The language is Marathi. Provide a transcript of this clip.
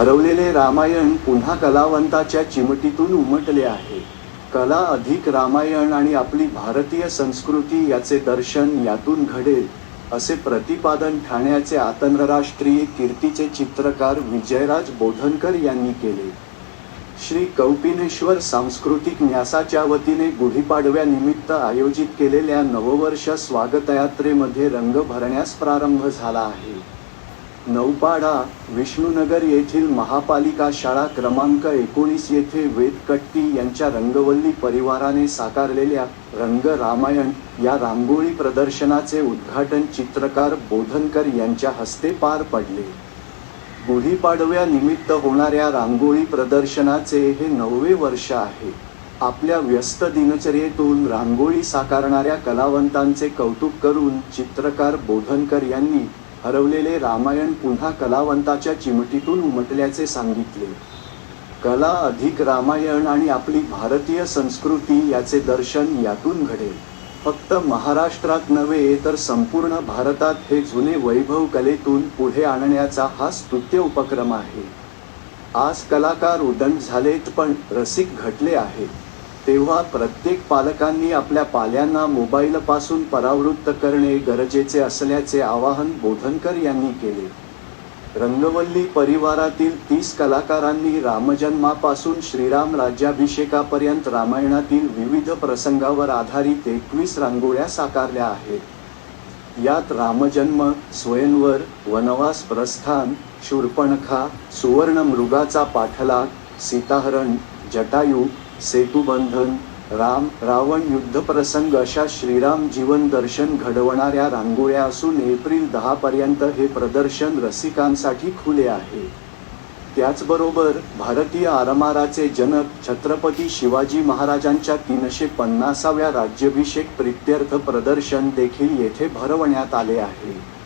हरवलेले रामायण पुन्हा कलावंताच्या चिमटीतून उमटले आहे. कला अधिक रामायण आणि आपली भारतीय संस्कृती याचे दर्शन यातून घडेल असे प्रतिपादन ठाण्याचे आंतरराष्ट्रीय कीर्तीचे चित्रकार विजयराज बोधनकर यांनी केले. श्री कौपिनेश्वर सांस्कृतिक न्यासाच्या वतीने गुढीपाडव्यानिमित्त आयोजित केलेल्या नववर्ष स्वागतयात्रेमध्ये रंग भरण्यास प्रारंभ झाला आहे. नौपाडा विष्णुनगर येथील महापालिका शाळा क्रमांक एकोणीस येथे वेदकट्टी यांच्या रंगवल्ली परिवाराने साकारलेल्या रंग रामायण या रांगोळी प्रदर्शनाचे उद्घाटन चित्रकार बोधनकर यांच्या हस्ते पार पडले. गुढीपाडव्यानिमित्त होणाऱ्या रांगोळी प्रदर्शनाचे हे नववे वर्ष आहे. आपल्या व्यस्त दिनचर्येतून रांगोळी साकारणाऱ्या कलावंतांचे कौतुक करून चित्रकार बोधनकर यांनी हरवलेले रामायण पुन्हा कलावंताच्या चिमटीतून उमटल्याचे सांगितले. कला अधिक रामायण आणि आपली भारतीय संस्कृती याचे दर्शन यातून घडेल. फक्त महाराष्ट्रात नव्हे तर संपूर्ण भारतात हे जुने वैभव कलेतून पुढे आणण्याचा हा स्तुत्य उपक्रम आहे. आज कलाकार उदंड झालेत पण रसिक घटले आहेत. तेव्हा प्रत्येक पालकांनी आपल्या पाल्यांना मोबाईलपासून परावृत्त करणे गरजेचे असल्याचे आवाहन बोधनकर यांनी केले. रंगवल्ली परिवारातील तीस कलाकारांनी रामजन्मापासून श्रीराम राज्याभिषेकापर्यंत रामायणातील विविध प्रसंगावर आधारित एकवीस रांगोळ्या साकारल्या आहेत. यात रामजन्म स्वयंवर वनवास प्रस्थान शूर्पणखा सुवर्ण मृगाचा पाठलाग सीताहरण जटायू सेतुबंधन राम रावण युद्धप्रसंग अशा श्रीराम जीवन दर्शन घडवणाऱ्या रांगोळ्या असून एप्रिल दहा पर्यंत हे प्रदर्शन रसिकांसाठी खुले आहे. त्याचबरोबर भारतीय आरमाराचे जनक छत्रपती शिवाजी महाराजांच्या तीनशे पन्नासाव्या राज्याभिषेक प्रित्यर्थ प्रदर्शन देखील येथे भरवण्यात आले आहे.